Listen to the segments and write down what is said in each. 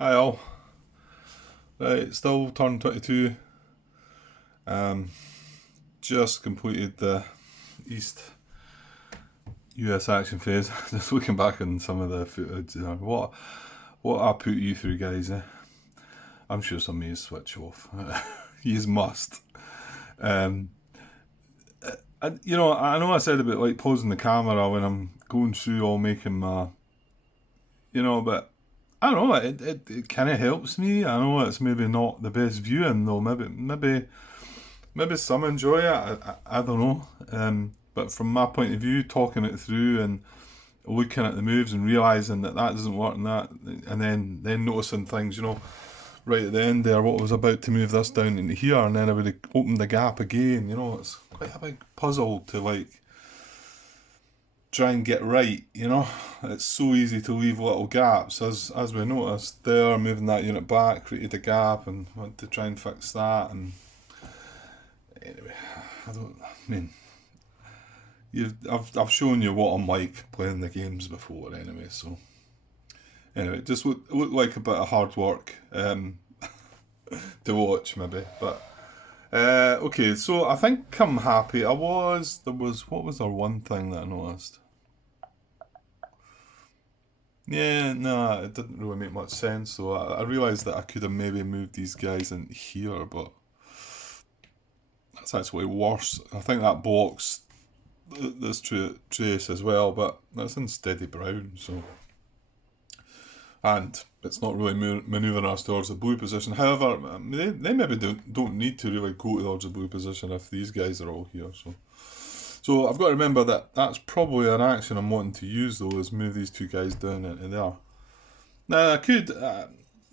Hi all. Right, still turn 22. Um, just completed the East US action phase. Just looking back on some of the footage. What I put you through, guys. I'm sure some of you switch off. You must. Um, I know I said about like pausing the camera when I'm going through all making my, but I don't know. It kind of helps me. I know it's maybe not the best viewing though. Maybe some enjoy it. I don't know. But from my point of view, talking it through and looking at the moves and realizing that doesn't work and then noticing things, right at the end there, what was about to move this down into here, and then I would have opened the gap again. It's quite a big puzzle to like try and get right. It's so easy to leave little gaps, as we noticed there, moving that unit back created a gap, and want to try and fix that. And anyway, I mean, I've shown you what I'm like playing the games before anyway. So anyway, it just looked like a bit of hard work to watch maybe, but okay. So I think I'm happy. What was our one thing that I noticed? Yeah, no, it didn't really make much sense. So I realised that I could have maybe moved these guys in here, but that's actually worse. I think that blocks this trace as well, but that's in steady brown, so. And it's not really manoeuvring us towards the blue position. However, they maybe don't need to really go towards the blue position if these guys are all here. So I've got to remember that that's probably an action I'm wanting to use though, is move these two guys down into there. Now I could. There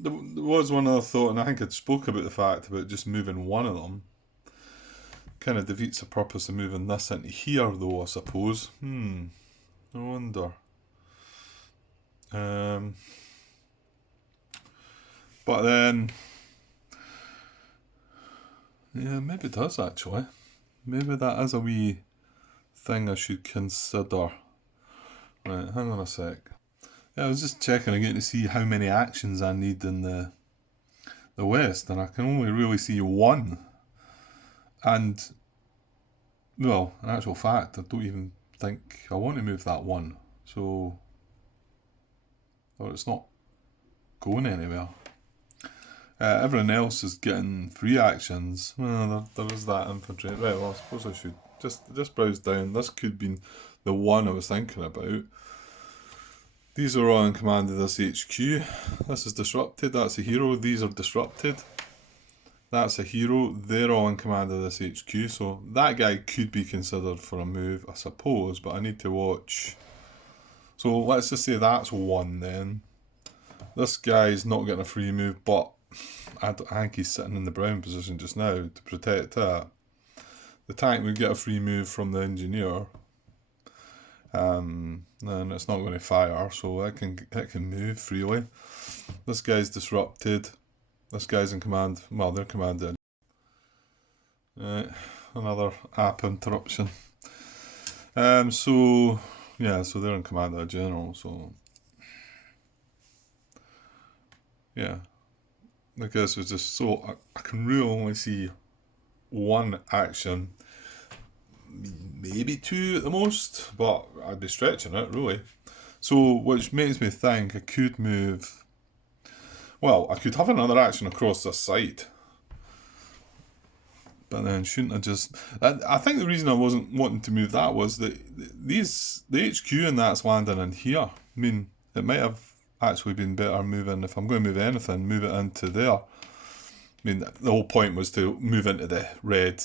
was one other thought, and I think I'd spoke about the fact about just moving one of them. Kind of defeats the purpose of moving this into here, though, I suppose. I wonder. But then, yeah, maybe it does actually. Maybe that is a wee thing I should consider. Right, hang on a sec. Yeah, I was just checking again to see how many actions I need in the West, and I can only really see one. And, well, in actual fact, I don't even think I want to move that one. So, or it's not going anywhere. Everyone else is getting free actions. Well, there is that infantry. Right, well, I suppose I should just browse down. This could be the one I was thinking about. These are all in command of this HQ. This is disrupted. That's a hero. These are disrupted. That's a hero. They're all in command of this HQ. So that guy could be considered for a move, I suppose, but I need to watch. So let's just say that's one then. This guy's not getting a free move, but I think he's sitting in the brown position just now to protect that. The tank would get a free move from the engineer. And it's not going to fire, so it can move freely. This guy's disrupted. This guy's in command. Well, they're commanded. Another app interruption. So they're in command of a general. So yeah, I guess it's just so I can really only see one action, maybe two at the most, but I'd be stretching it really. So, which makes me think I could move. Well, I could have another action across this side, but then shouldn't I just? I think the reason I wasn't wanting to move that was that the HQ and that's landing in here. I mean, it might have actually been better moving, if I'm going to move anything, move it into there. I mean, the whole point was to move into the red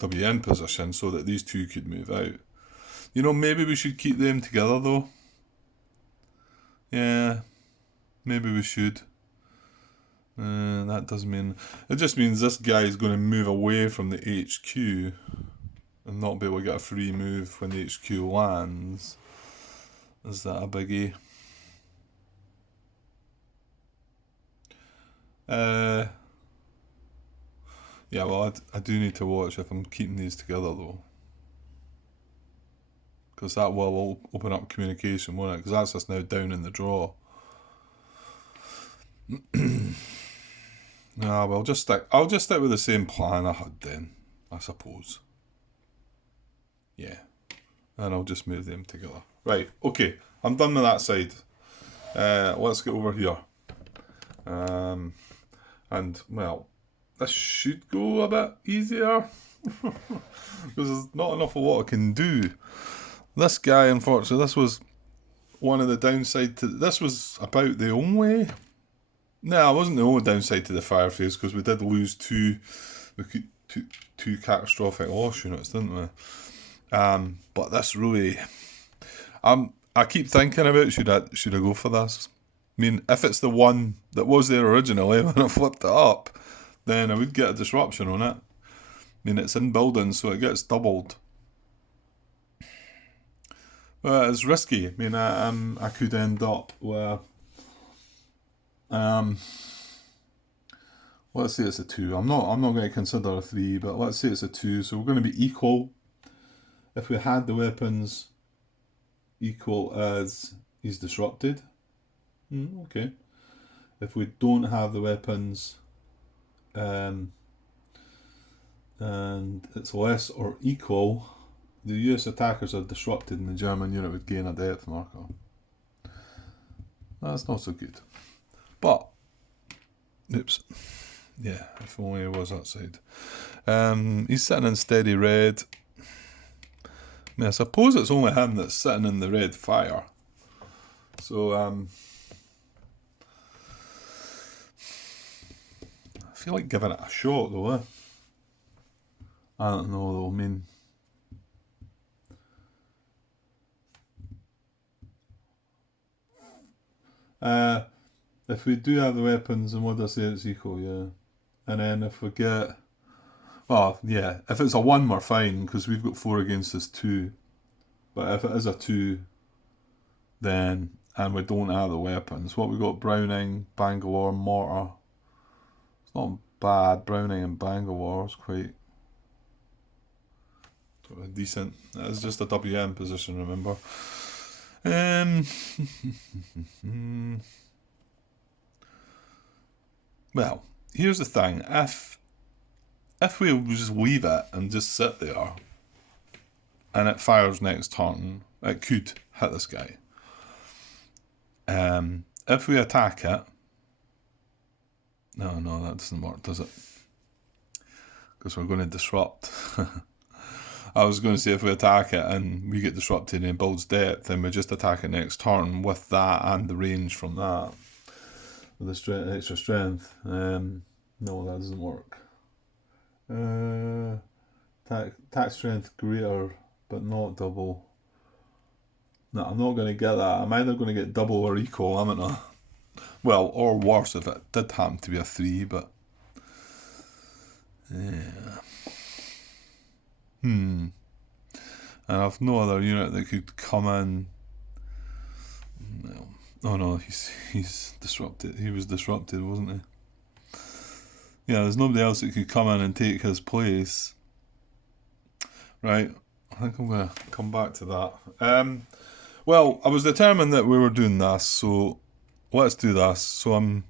WN position so that these two could move out. Maybe we should keep them together though. Yeah, maybe we should. That does mean... It just means this guy is going to move away from the HQ and not be able to get a free move when the HQ lands. Is that a biggie? Yeah, well, I do need to watch if I'm keeping these together though. Because that will open up communication, won't it? Because that's just now down in the draw. Nah, well, I'll just stick with the same plan I had then, I suppose. Yeah. And I'll just move them together. Right, okay. I'm done with that side. Let's get over here. And, well, this should go a bit easier. Because there's not enough of what I can do. This guy, unfortunately, this was one of the downside to... This was about the only... No, it wasn't the only downside to the fire phase, because we did lose two catastrophic loss units, didn't we? But this really... I keep thinking about should I go for this? I mean, if it's the one that was there originally when I flipped it up, then I would get a disruption on it. I mean, it's in buildings, so it gets doubled. Well, it's risky. I mean, I could end up with... let's say it's a 2. I'm not going to consider a 3, but let's say it's a 2. So we're going to be equal. If we had the weapons equal as he's disrupted. Okay. If we don't have the weapons, and it's less or equal, the US attackers are disrupted and the German unit would gain a depth marker. That's not so good. But, oops. Yeah, if only it was that side. He's sitting in steady red. I mean, I suppose it's only him that's sitting in the red fire. So, I feel like giving it a shot though, eh? I don't know though, I mean... if we do have the weapons, and what did I say, it's equal, yeah. And then if we get... Well, yeah, if it's a 1 we're fine, because we've got 4 against this 2. But if it is a 2, then... And we don't have the weapons. What we got? Browning, Bangalore, Mortar. It's not bad. Browning and Bangalore is quite decent. It's just a WM position, remember. Well, here's the thing. If we just leave it and just sit there, and it fires next turn, it could hit this guy. If we attack it... No, that doesn't work, does it? Because we're going to disrupt. I was going to say if we attack it and we get disrupted and it builds depth, then we just attack it next turn with that and the range from that. With the extra strength. No, that doesn't work. Attack strength greater, but not double. No, I'm not going to get that. I'm either going to get double or equal, haven't I? Well, or worse if it did happen to be a 3, but... Yeah. And I've no other unit that could come in... No. Oh no, he's disrupted. He was disrupted, wasn't he? Yeah, there's nobody else that could come in and take his place. Right, I think I'm going to come back to that. Well, I was determined that we were doing this, so let's do this. So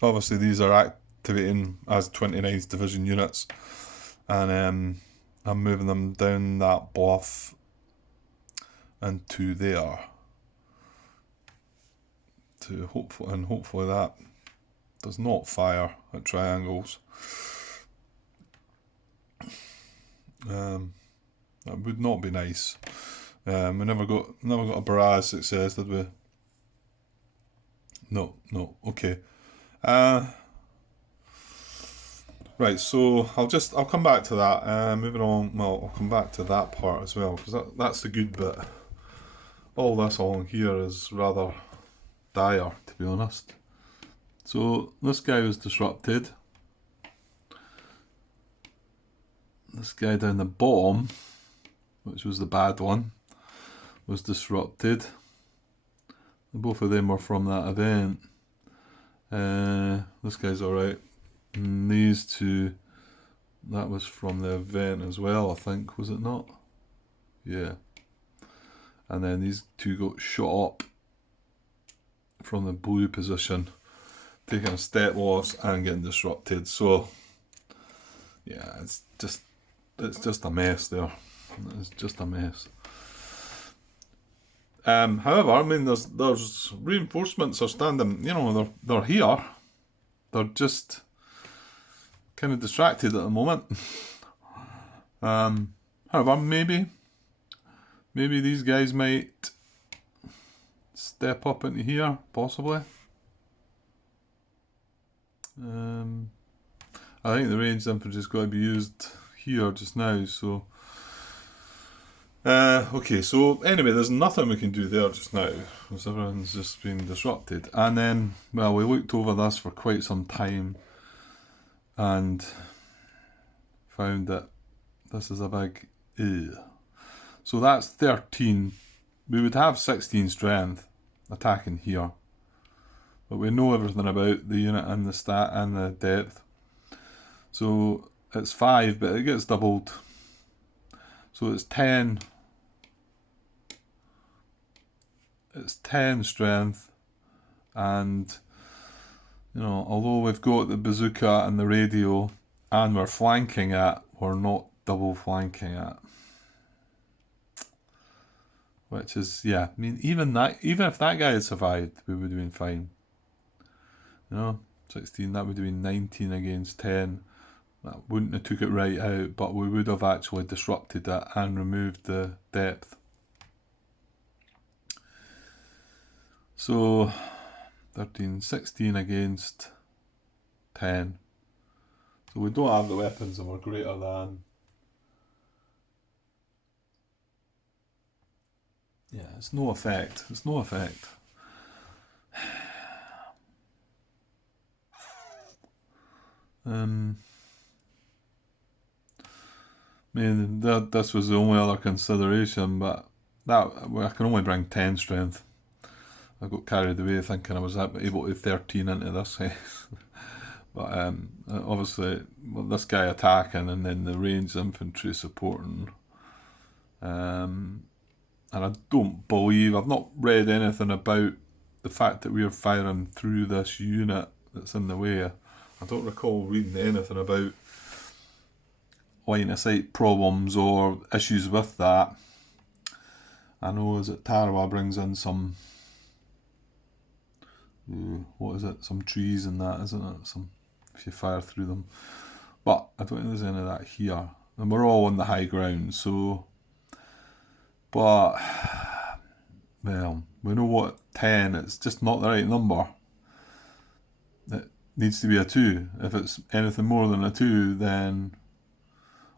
obviously these are activating as 29th Division units, and I'm moving them down that bluff into there. Hopefully that does not fire at triangles. That would not be nice. We never got a barrage success, did we? No. Okay. Right. So I'll come back to that. Moving on. Well, I'll come back to that part as well, because that's the good bit. All this along here is rather dire, to be honest. So this guy was disrupted. This guy down the bottom, which was the bad one, was disrupted. Both of them were from that event. This guy's alright. These two, that was from the event as well, I think, was it not? Yeah. And then these two got shot up from the blue position. taking a step loss and getting disrupted. So yeah, it's just a mess there. It's just a mess. However, I mean, there's reinforcements are standing. They're here. They're just kind of distracted at the moment. However, maybe these guys might step up into here, possibly. I think the range temperature is going to be used here just now, so okay, so anyway, there's nothing we can do there just now, because everyone's just been disrupted. And then, well, we looked over this for quite some time and found that this is a big So that's 13. We would have 16 strength attacking here, but we know everything about the unit and the stat and the depth. So it's 5, but it gets doubled. So it's 10. It's 10 strength, and although we've got the bazooka and the radio, and we're flanking it, we're not double flanking it. Which is, yeah, I mean, even if that guy had survived, we would have been fine. 16, that would have been 19 against 10. That wouldn't have took it right out, but we would have actually disrupted it and removed the depth. So 13, 16 against 10. So we don't have the weapons and we're greater than. Yeah, it's no effect. It's no effect. I mean, this was the only other consideration, but I can only bring 10 strength. I got carried away thinking I was able to 13 into this. But obviously, this guy attacking and then the ranged infantry supporting. And I don't believe, I've not read anything about the fact that we are firing through this unit that's in the way. I don't recall reading anything about line of sight problems or issues with that. I know Tarawa brings in some, some trees and that, isn't it? If you fire through them. But I don't think there's any of that here. And we're all on the high ground, so. But, well, we know what 10, it's just not the right number. It needs to be a 2. If it's anything more than a 2, then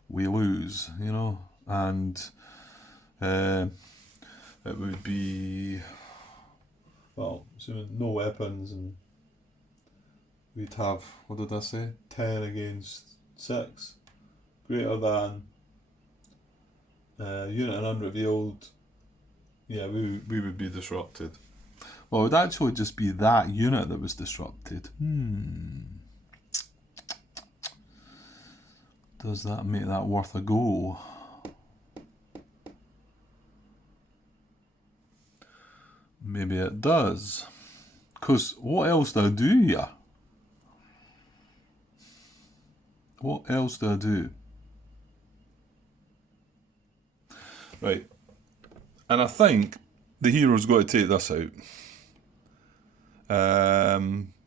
we lose, and it would be, well, assuming no weapons, and we'd have, what did I say, 10 against 6, greater than unit and unrevealed. Yeah, we would be disrupted. Well, it would actually just be that unit that was disrupted. Does that make that worth a go? Maybe it does. Because what else do I do here? What else do I do? Right. And I think the hero's got to take this out.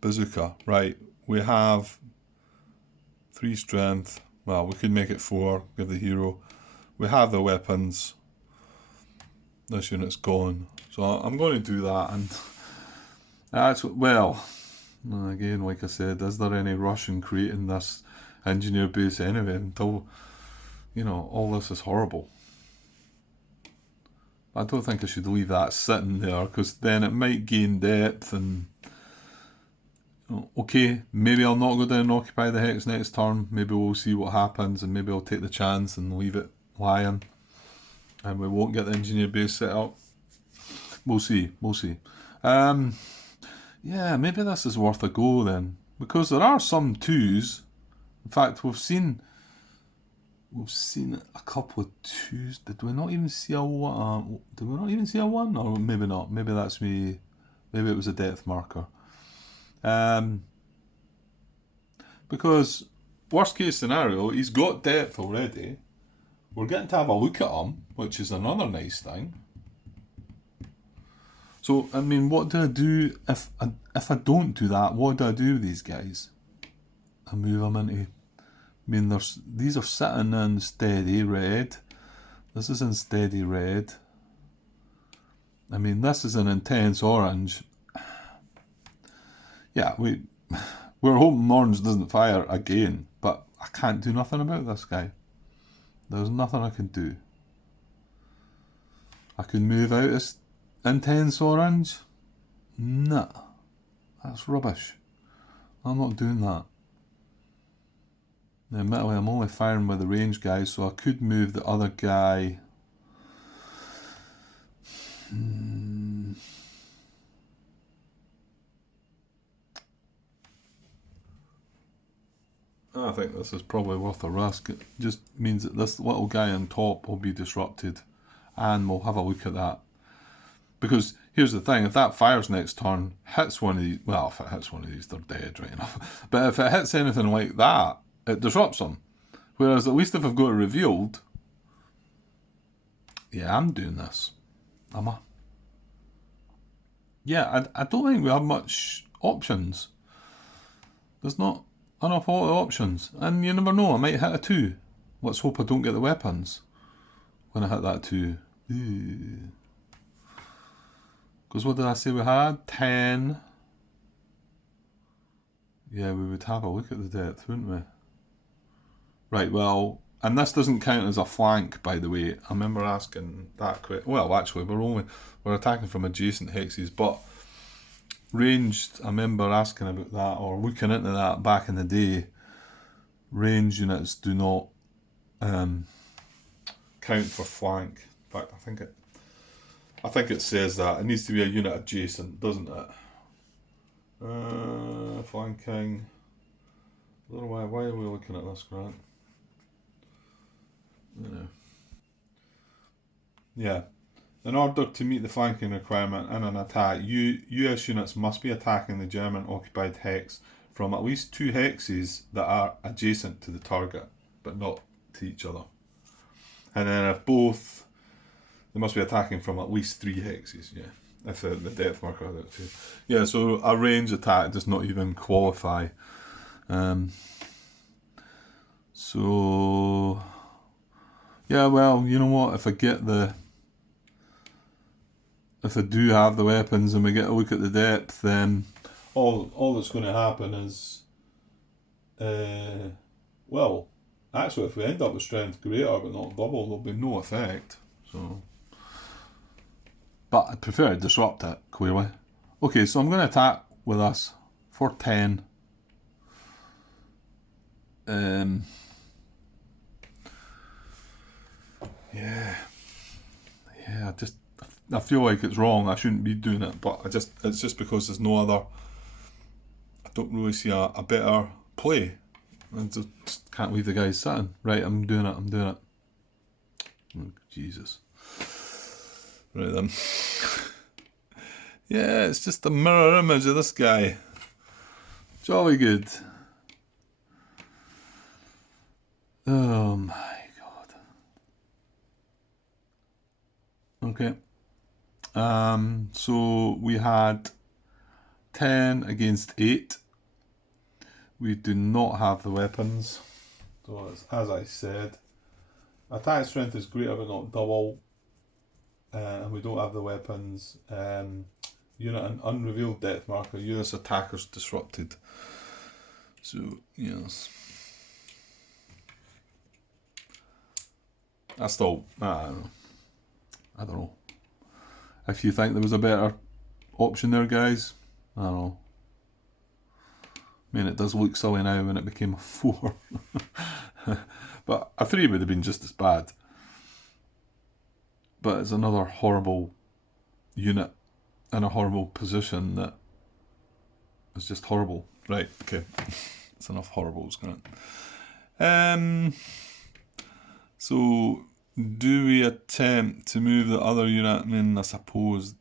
Bazooka. Right. We have 3 strength. Well, we could make it 4, give the hero. We have the weapons. This unit's gone. So I'm going to do that. And that's, well, again, like I said, is there any rush in creating this engineer base anyway until, all this is horrible? I don't think I should leave that sitting there, because then it might gain depth and okay, maybe I'll not go down and occupy the hex next turn. Maybe we'll see what happens, and maybe I'll take the chance and leave it lying, and we won't get the engineer base set up. We'll see. Yeah, maybe this is worth a go then, because there are some 2s. In fact, we've seen a couple of 2s. Did we not even see a 1? Did we not even see a 1? Or maybe not. Maybe that's me. Maybe it was a depth marker. Because worst case scenario, he's got depth already. We're getting to have a look at him, which is another nice thing. So, I mean, what do I do if I don't do that? What do I do with these guys? I move them into... I mean, these are sitting in steady red. This is in steady red. I mean, this is an intense orange. Yeah, we're hoping orange doesn't fire again, but I can't do nothing about this guy. There's nothing I can do. I can move out as intense orange. Nah, that's rubbish. I'm not doing that. Now, admittedly, I'm only firing with the range guys, so I could move the other guy. I think this is probably worth a risk. It just means that this little guy on top will be disrupted, and we'll have a look at that. Because here's the thing, if that fires next turn, hits one of these, well, if it hits one of these, they're dead, right enough. But if it hits anything like that, it disrupts them. Whereas at least if I've got it revealed, yeah, I'm doing this. Am I? Yeah, I don't think we have much options. There's not enough options. And you never know, I might hit a 2. Let's hope I don't get the weapons when I hit that 2. Because what did I say we had? 10. Yeah, we would have a look at the depth, wouldn't we? Right, well, and this doesn't count as a flank, by the way. I remember asking that question. Well, actually, we're attacking from adjacent hexes, but ranged, I remember asking about that, or looking into that back in the day. Range units do not count for flank. In fact, I think it says that. It needs to be a unit adjacent, doesn't it? Flanking. I don't know why are we looking at this, Grant? Yeah. In order to meet the flanking requirement in an attack, US units must be attacking the German occupied hex from at least 2 hexes that are adjacent to the target, but not to each other. And then if both, they must be attacking from at least 3 hexes, yeah. If the depth marker that too. Yeah, so a range attack does not even qualify. So yeah, well, you know what? If I do have the weapons and we get a look at the depth, then all that's going to happen is, well, actually, if we end up with strength greater but not double, there'll be no effect. So, but I prefer to disrupt it, clearly. Okay, so I'm going to attack with us for 10. Yeah, I feel like it's wrong. I shouldn't be doing it, but it's just because there's no other. I don't really see a better play. I just can't leave the guys sitting. Right, I'm doing it. Oh, Jesus. Right then. Yeah, it's just a mirror image of this guy. Jolly good. Oh my God. Okay. So we had 10 against 8. We do not have the weapons. So as I said, attack strength is greater but not double. And we don't have the weapons. Unit an unrevealed depth marker. US attackers disrupted. So, yes. I don't know. If you think there was a better option there, guys, I don't know. I mean, it does look silly now when it became a 4. But a 3 would have been just as bad. But it's another horrible unit in a horrible position that is just horrible. Right, okay. It's enough horribles, Grant. So, do we attempt to move the other unit? I mean, I suppose,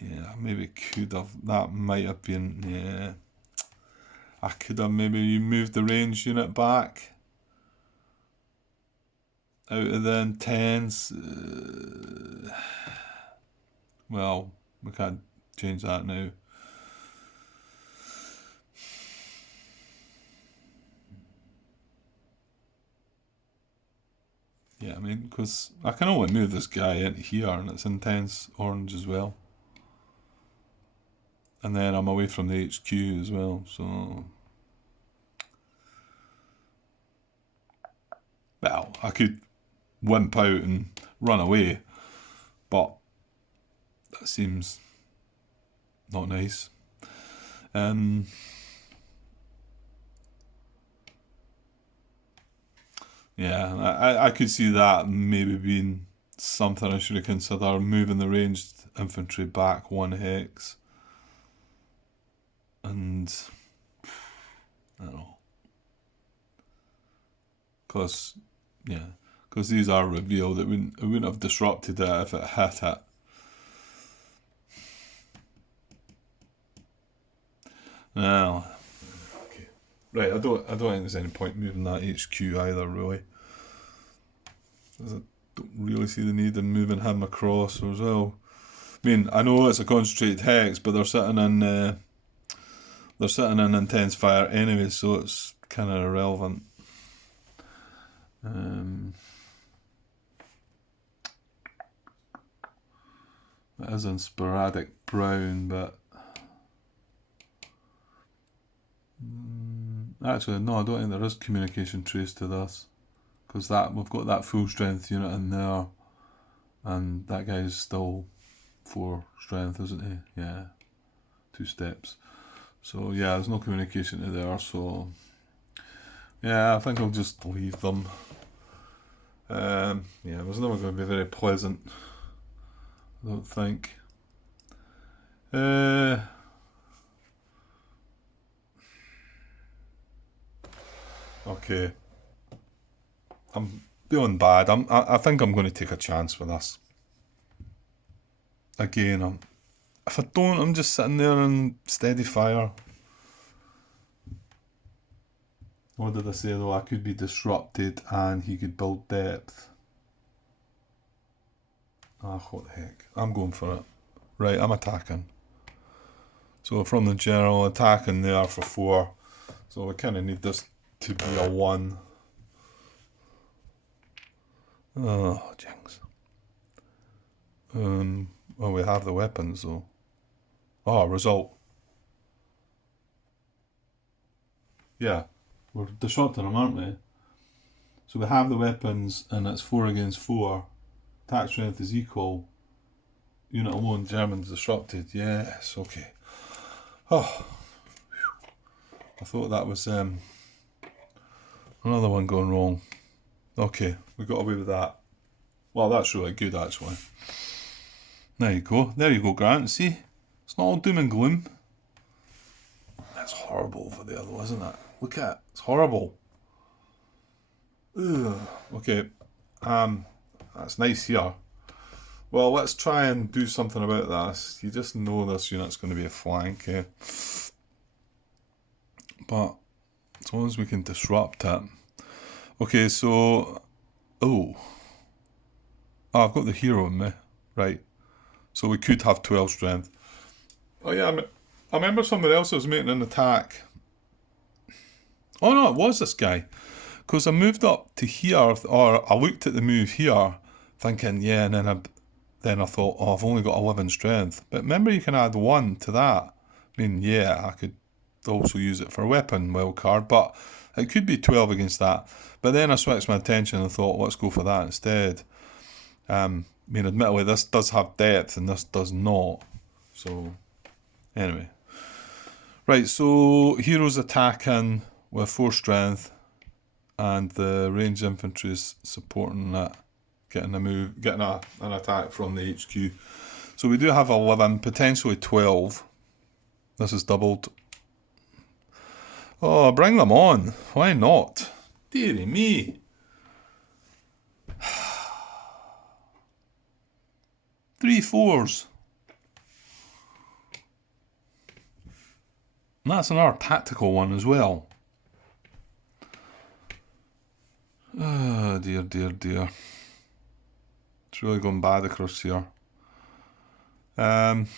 yeah, maybe could have. That might have been, yeah. I could have maybe moved the range unit back out of the intense. Well, we can't change that now. Yeah, I mean, because I can only move this guy into here, and it's intense orange as well. And then I'm away from the HQ as well, so... Well, I could wimp out and run away, but that seems not nice. Yeah, I could see that maybe being something I should have considered, moving the ranged infantry back 1 hex. And I don't know. Because these are revealed. It wouldn't have disrupted it if it hit it. No. Okay. Right, I don't think there's any point moving that HQ either, really. I don't really see the need in moving him across as well. I mean, I know it's a concentrated hex, but they're sitting in intense fire anyway, so it's kind of irrelevant. It is in sporadic brown, but actually no, I don't think there is communication trace to this, because we've got that full strength unit in there, and that guy's still 4 strength, isn't he? Yeah, 2 steps. So yeah, there's no communication to there. So yeah, I think I'll just leave them. Yeah, it was never going to be very pleasant, I don't think. Okay. I'm feeling bad. I think I'm going to take a chance with this. Again, if I don't, I'm just sitting there in steady fire. What did I say though? I could be disrupted and he could build depth. Ah, what the heck. I'm going for it. Right, I'm attacking. So from the general, attacking there for 4. So we kind of need this to be a 1. Oh, jinx. Well, we have the weapons though. Oh, result. Yeah, we're disrupting them, aren't we? So we have the weapons and it's 4 against 4. Attack strength is equal. Unit alone, Germans disrupted. Yes, okay. Oh, I thought that was another one going wrong. Okay, we got away with that. Well, that's really good actually. There you go, Grant. See, it's not all doom and gloom. That's horrible over there though, isn't it? Look at it, it's horrible. Ugh. Okay, that's nice here. Well, let's try and do something about this. You just know this unit's going to be a flank, eh? But as long as we can disrupt it. Okay, so... Oh, I've got the hero in me. Right. So we could have 12 strength. Oh yeah, I remember someone else was making an attack. Oh no, it was this guy. Because I moved up to here, or I looked at the move here, thinking, yeah, and then I thought, oh, I've only got 11 strength. But remember, you can add 1 to that. I mean, yeah, I could also use it for a weapon wildcard, but it could be 12 against that. But then I switched my attention and thought, let's go for that instead. I mean, admittedly, this does have depth and this does not. So, anyway. Right, so heroes attacking with 4 strength, and the ranged infantry is supporting that, getting an attack from the HQ. So we do have 11, potentially 12. This is doubled. Oh, bring them on. Why not? Dearie me. 3 4s. And that's another tactical one as well. Oh, dear, dear, dear. It's really going bad across here. Is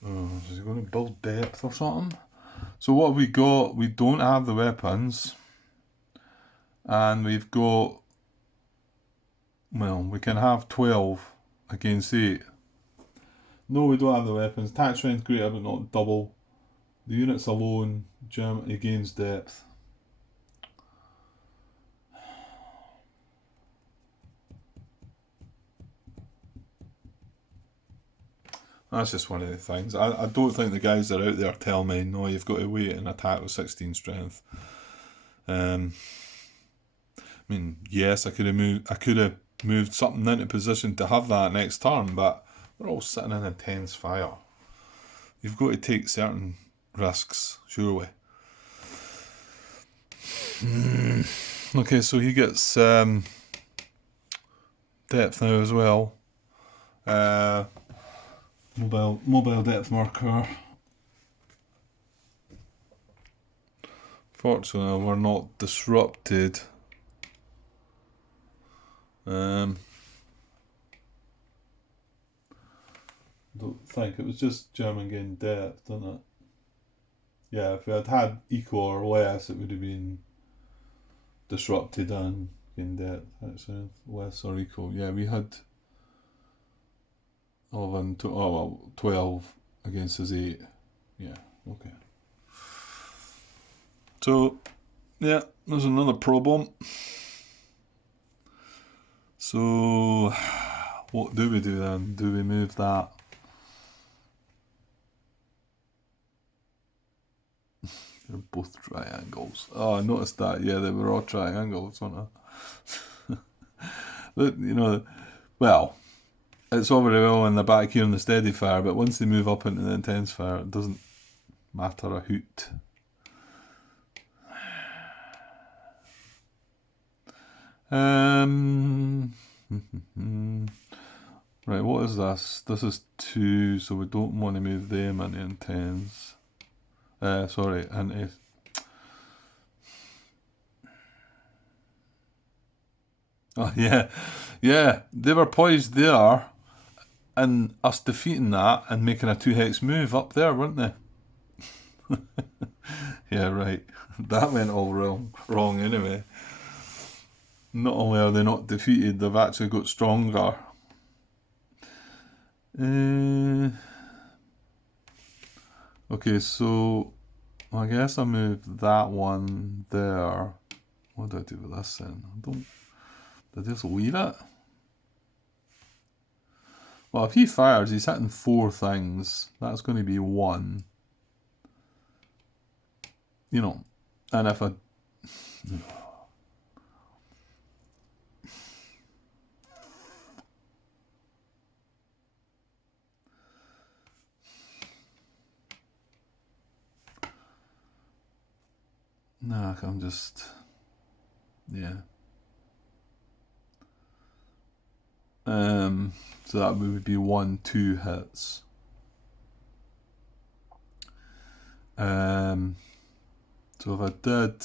he going to build depth or something? So what have we got? We don't have the weapons. And we've got... Well, we can have 12 against 8. No, we don't have the weapons. Attack strength greater, but not double. The units alone, Germany gains depth. That's just one of the things. I don't think the guys that are out there tell me, no, you've got to wait and attack with 16 strength. I mean, yes, I could have moved something into position to have that next turn, but we're all sitting in intense fire. You've got to take certain risks, surely. Okay, so he gets depth now as well. Mobile depth marker. Fortunately, we're not disrupted. Don't think it was just German getting depth, didn't it? Yeah, if we had had equal or less, it would have been disrupted and getting depth. Actually, less or equal. Yeah, we had 11, 12 against his 8. Yeah, okay. So, yeah, there's another problem. So, what do we do then? Do we move that? They're both triangles. Oh, I noticed that. Yeah, they were all triangles, weren't they? Well, it's all very well in the back here in the steady fire, but once they move up into the intense fire, it doesn't matter a hoot. Right, what is this? This is 2, so we don't want to move them into intense. Into... Oh, yeah. Yeah, they were poised there, and us defeating that and making a 2-hex move up there, weren't they? Yeah, right. That went all wrong anyway. Not only are they not defeated, they've actually got stronger. Okay, so I guess I move that one there. What do I do with this then? Do I just leave it? Well, if he fires, he's hitting 4 things. That's going to be 1. And if I... Nah, I'm just... Yeah. So that would be 1, 2 hits. So if I did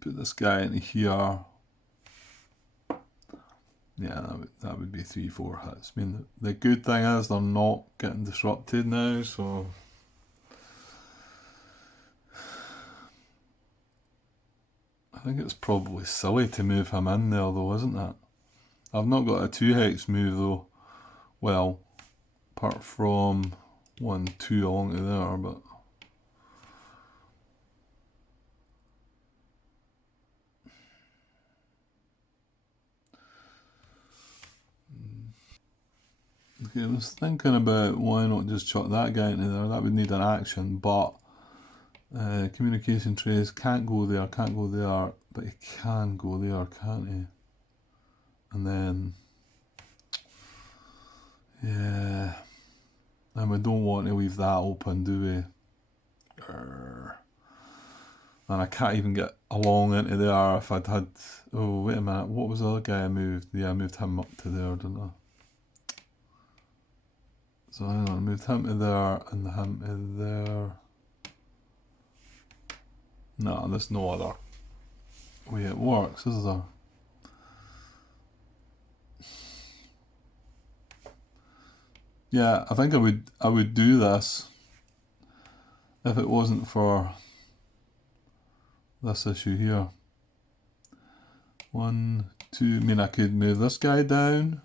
put this guy into here, yeah, that would be 3, 4 hits. I mean, the good thing is they're not getting disrupted now, so... I think it's probably silly to move him in there though, isn't it? I've not got a 2-hex move though. Well, apart from 1, 2 along to there, but... Okay, I was thinking about why not just chuck that guy into there. That would need an action, but communication trace can't go there, but he can go there, can't he? And then, yeah, and we don't want to leave that open, do we? And I can't even get along into there if I'd had... Oh, wait a minute, what was the other guy I moved? Yeah, I moved him up to there, didn't I? So hang on, moved him to there and him to there. No, there's no other way it works, is there? Yeah, I think I would do this if it wasn't for this issue here. 1, 2, I mean I could move this guy down.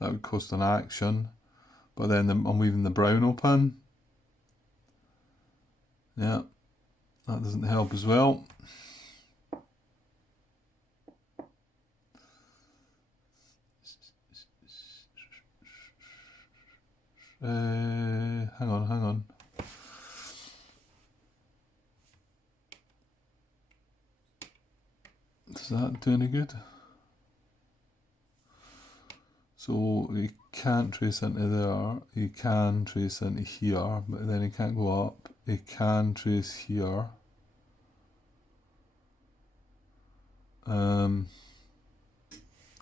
That would cost an action. But then I'm leaving the brown open. Yeah, that doesn't help as well. Hang on. Does that do any good? So you can't trace into there, you can trace into here, but then you can't go up, you can trace here.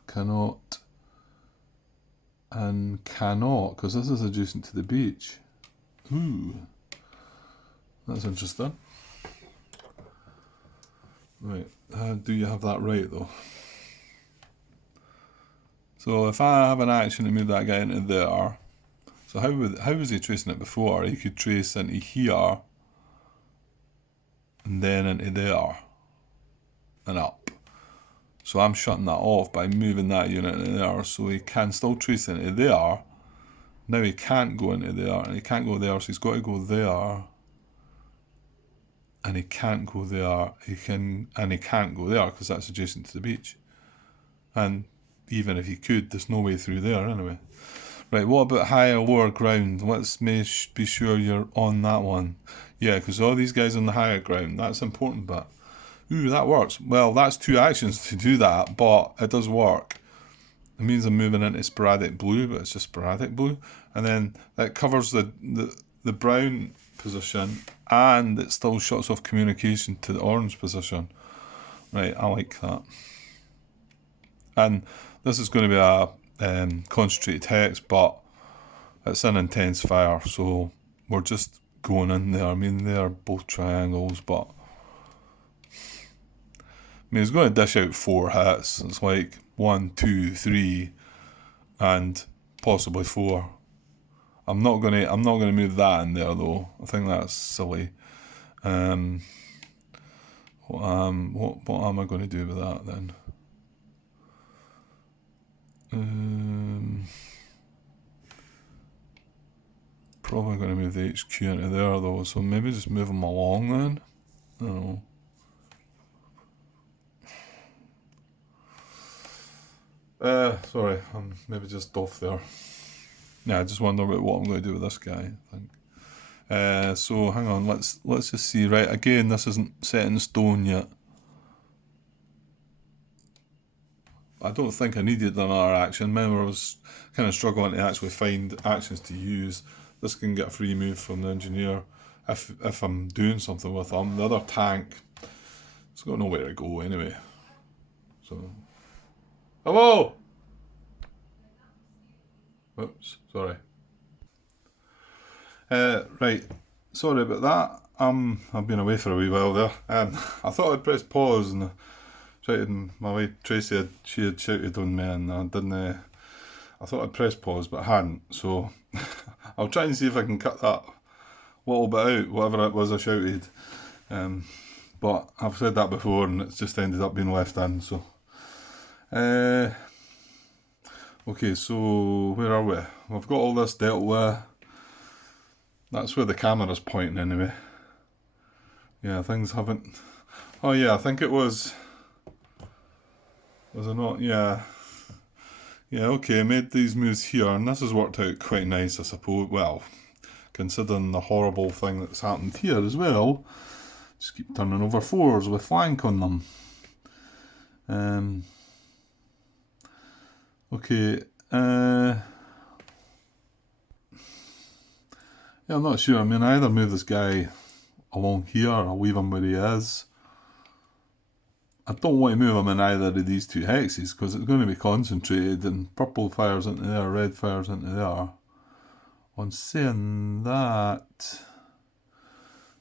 Cannot and cannot, because this is adjacent to the beach. Ooh, that's interesting. Right, do you have that right though? So if I have an action to move that guy into there, so how was he tracing it before? He could trace into here and then into there and up. So I'm shutting that off by moving that unit into there, so he can still trace into there. Now he can't go into there, and he can't go there, so he's got to go there. And he can't go there, he can't go there because that's adjacent to the beach. And even if he could, there's no way through there anyway. Right, what about higher, lower ground? Let's be sure you're on that one. Yeah, because all these guys on the higher ground, that's important, but ooh, that works. Well, that's 2 actions to do that, but it does work. It means I'm moving into sporadic blue, but it's just sporadic blue. And then that covers the brown position, and it still shuts off communication to the orange position. Right, I like that. And this is going to be a concentrated hex, but it's an intense fire, so we're just going in there. I mean, they're both triangles, but I mean, it's going to dish out 4 hits. It's like 1, 2, 3, and possibly 4. I'm not gonna move that in there though. I think that's silly. What am I going to do with that then? Probably going to move the HQ into there though, so maybe just move them along then. I don't know. Sorry, I'm maybe just off there. Yeah, I just wonder about what I'm going to do with this guy, I think. So hang on, let's just see. Right, again, this isn't set in stone yet. I don't think I needed another action. Remember, I was kind of struggling to actually find actions to use. This can get a free move from the engineer if I'm doing something with him. The other tank, it's got nowhere to go anyway. So, hello. Oops, sorry. Right, sorry about that. I've been away for a wee while there. I thought I'd press pause and my wife Tracy she had shouted on me and I didn't. I thought I'd press pause, but I hadn't. So I'll try and see if I can cut that little bit out, whatever it was I shouted. But I've said that before, and it's just ended up being left in. So, okay. So where are we? We've got all this dealt with. That's where the camera's pointing anyway. Yeah, things haven't. Oh yeah, I think it was. Was it not? Yeah. Yeah, okay, I made these moves here, and this has worked out quite nice, I suppose. Well, considering the horrible thing that's happened here as well. Just keep turning over 4s with flank on them. Okay. Yeah, I'm not sure. I mean, I either move this guy along here or I'll leave him where he is. I don't want to move him in either of these 2 hexes because it's going to be concentrated and purple fires into there, red fires into there. On saying that,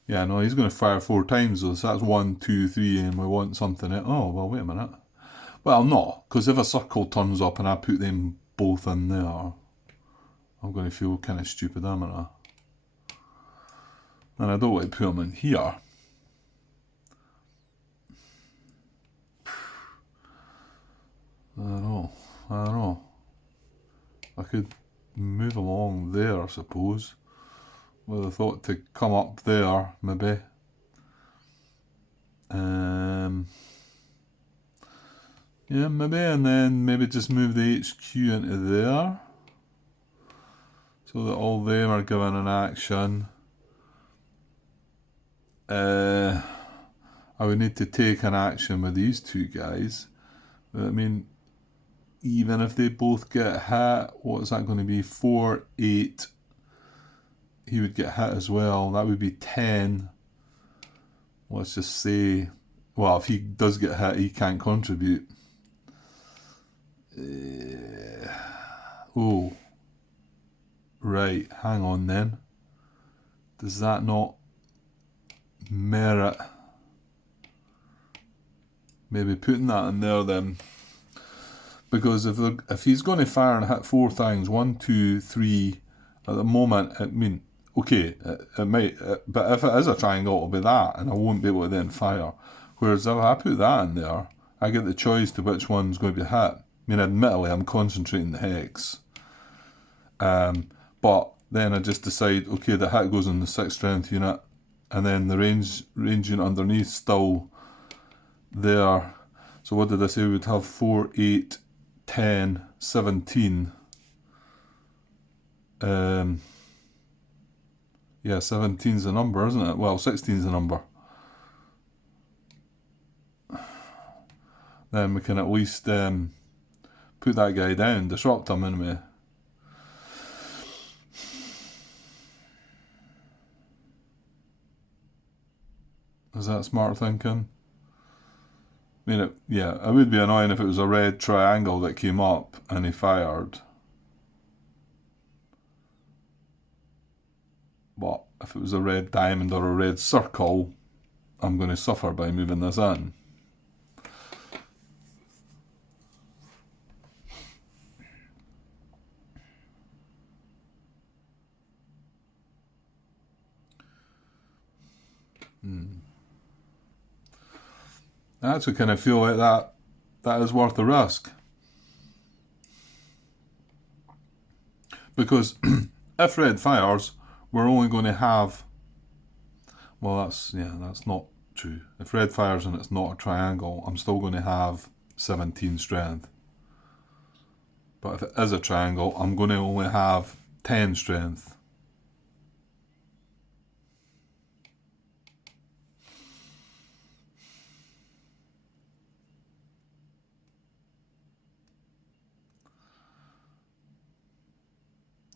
yeah, no, he's going to fire 4 times though, so that's 1, 2, 3, and we want something. Oh, well, wait a minute. Well, no, because if a circle turns up and I put them both in there, I'm going to feel kind of stupid, am I? And I don't want to put them in here. I don't know. I could move them along there, I suppose. With a thought to come up there, maybe. Yeah, maybe, and then maybe just move the HQ into there. So that all them are given an action. I would need to take an action with these 2 guys. I mean, even if they both get hit, what is that going to be? 4, 8. He would get hit as well. That would be 10. Let's just say, well, if he does get hit, he can't contribute. Oh. Right, hang on then. Does that not merit maybe putting that in there then? Because if he's going to fire and hit 4 things, 1, 2, 3, at the moment, I mean, okay, it might, but if it is a triangle, it'll be that, and I won't be able to then fire. Whereas if I put that in there, I get the choice to which one's going to be hit. I mean, admittedly, I'm concentrating the hex. But then I just decide, okay, the hit goes in the 6th strength unit, and then the range unit underneath still there. So what did I say? We'd have 4, 8, 10, 17. Yeah, 17's the number, isn't it? Well, 16's the number. Then we can at least put that guy down, disrupt him anyway. Is that smart thinking? I mean, yeah, it would be annoying if it was a red triangle that came up and he fired. But if it was a red diamond or a red circle, I'm going to suffer by moving this in. I actually kind of feel like that is worth the risk. Because if red fires, we're only going to have, well, that's not true. If red fires and it's not a triangle, I'm still going to have 17 strength. But if it is a triangle, I'm going to only have 10 strength.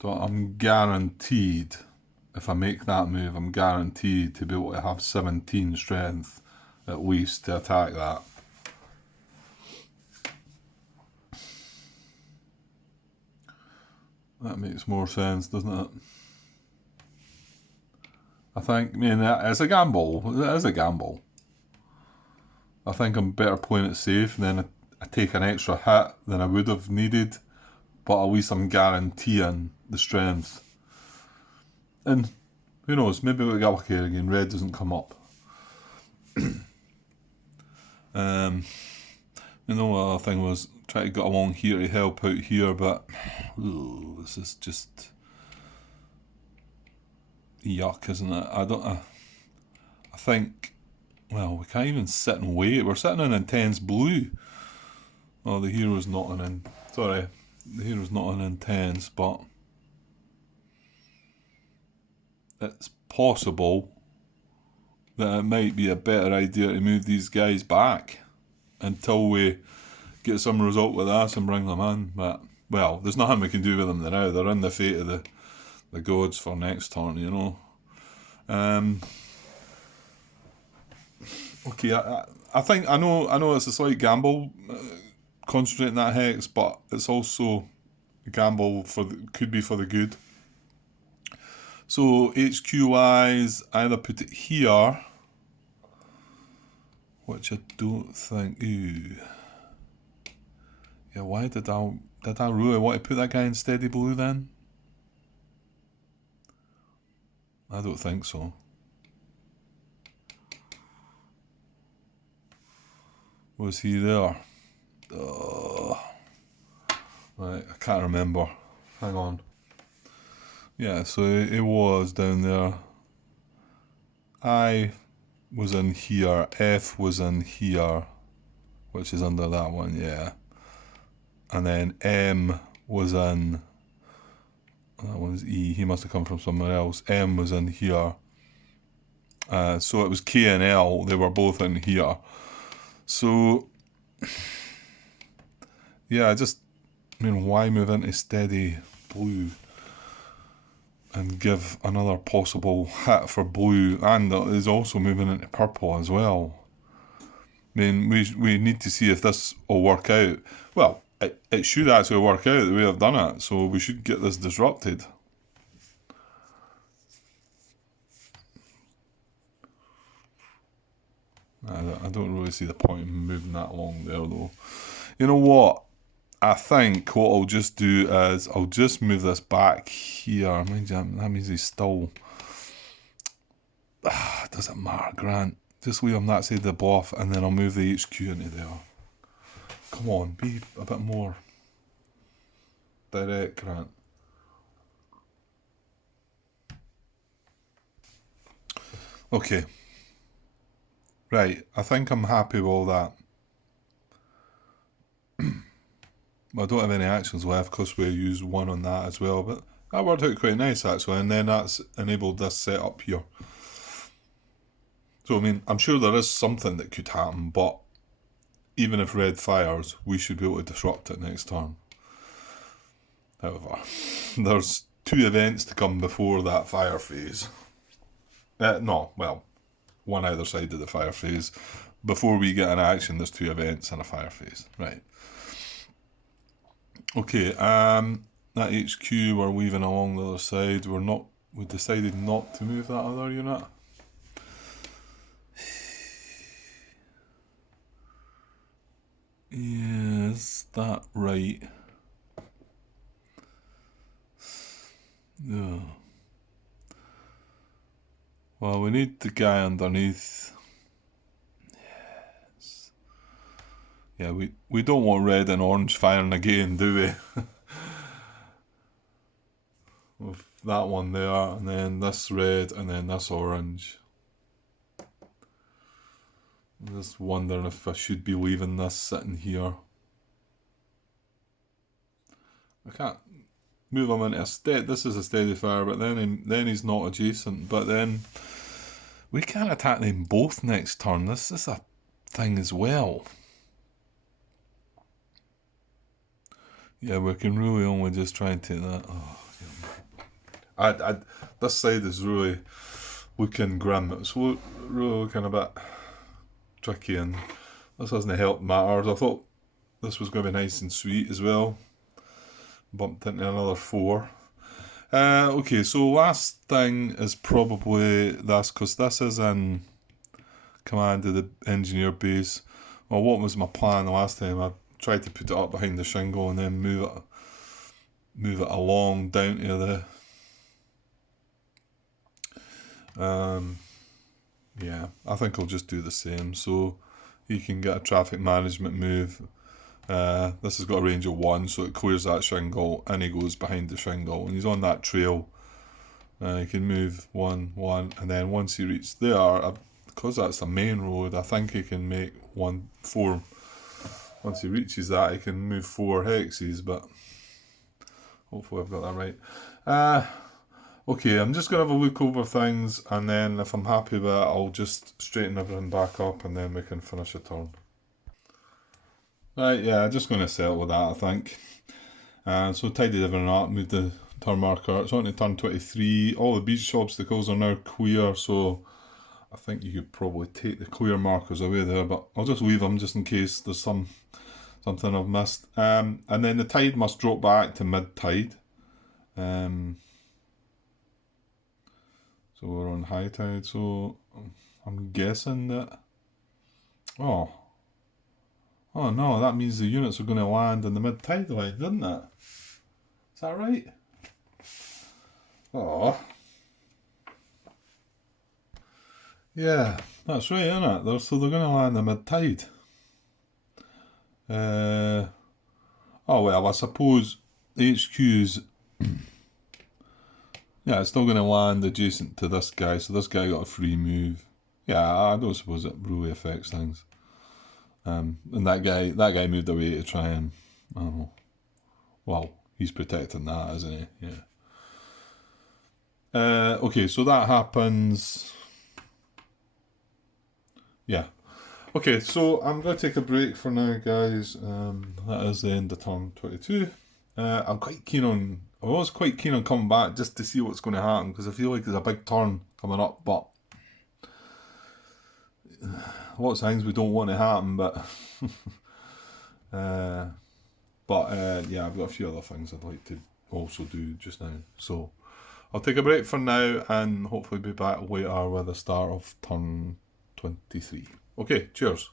So I'm guaranteed, if I make that move, I'm guaranteed to be able to have 17 strength at least to attack that. That makes more sense, doesn't it? I think, I mean, it's a gamble. It is a gamble. I think I'm better playing it safe, and then I take an extra hit than I would have needed, but at least I'm guaranteeing the strength. And who knows, maybe we'll get lucky again, red doesn't come up. The other thing was try to get along here to help out here, but this is just yuck, isn't it? I think, well, we can't even sit and wait. We're sitting in intense blue. Oh, the hero's not the hero's not an intense, but it's possible that it might be a better idea to move these guys back until we get some result with us and bring them in. But, well, there's nothing we can do with them now. They're in the fate of the gods for next turn, you know. Okay, I think I know it's a slight gamble concentrating that hex, but it's also a gamble could be for the good. So HQ wise, either put it here, which I don't think. Ooh. Yeah, why did I really want to put that guy in steady blue then? I don't think so. Was he there? Right, I can't remember. Hang on. Yeah, so it was down there. I was in here. F was in here, which is under that one, yeah. And then M was in. That one's E. He must have come from somewhere else. M was in here. So it was K and L. They were both in here. So, yeah, why move into steady blue and give another possible hit for blue, and is also moving into purple as well. I mean, we need to see if this will work out. Well, it should actually work out the way I've done it, so we should get this disrupted. I don't really see the point in moving that along there, though. You know what? I think what I'll just do is I'll just move this back here. That means he's still... doesn't matter, Grant. Just leave him that side of the bluff, and then I'll move the HQ into there. Come on, be a bit more direct, Grant. Okay. Right, I think I'm happy with all that. I don't have any actions left because we used one on that as well, but that worked out quite nice actually, and then that's enabled this setup here. So, I mean, I'm sure there is something that could happen, but even if red fires, we should be able to disrupt it next turn. However, there's 2 events to come before that fire phase. One either side of the fire phase. Before we get an action, there's 2 events and a fire phase. Right. Okay, that HQ we're weaving along the other side. We decided not to move that other unit. Yeah, is that right? Yeah. Well, we need the guy underneath. Yes. Yeah, we don't want red and orange firing again, do we? With that one there, and then this red, and then this orange. I'm just wondering if I should be leaving this sitting here. I can't move him into a steady. This is a steady fire, but then he's not adjacent. But then we can't attack them both next turn. This is a thing as well. Yeah, we can really only just try and take that. This side is really looking grim. It's really looking a bit tricky, and this hasn't helped matters. I thought this was going to be nice and sweet as well. Bumped into another 4. Okay, so last thing is probably this, because this is in command of the engineer base. Well, what was my plan the last time? I tried to put it up behind the shingle and then move it along down to the... yeah, I think I'll just do the same. So you can get a traffic management move. This has got a range of 1, so it clears that shingle and he goes behind the shingle and he's on that trail. You can move 1, and then once he reaches there, because that's the main road, I think he can make 4. Once he reaches that, he can move 4 hexes, but hopefully I've got that right. Okay, I'm just going to have a look over things, and then if I'm happy with it, I'll just straighten everything back up, and then we can finish a turn. Right, yeah, I'm just going to settle with that, I think. So tidied everything up, moved the turn marker. It's on to turn 23. All the beach obstacles are now clear, so I think you could probably take the clear markers away there, but I'll just leave them just in case there's something I've missed. And then the tide must drop back to mid-tide. So we're on high tide, so I'm guessing that... Oh no, that means the units are going to land in the mid-tide line, doesn't it? Is that right? Oh. Yeah, that's right, isn't it? So they're going to land in mid-tide. Oh well, I suppose HQ's... Yeah, it's still going to land adjacent to this guy, so this guy got a free move. Yeah, I don't suppose it really affects things. And that guy moved away to try and... I don't know. Well, he's protecting that, isn't he? Yeah. Okay, so that happens... Yeah. Okay, so I'm going to take a break for now, guys. That is the end of turn 22. I was quite keen on coming back just to see what's going to happen, because I feel like there's a big turn coming up, but lots of things we don't want to happen, but yeah, I've got a few other things I'd like to also do just now. So I'll take a break for now and hopefully be back later with the start of turn 23. Okay, cheers.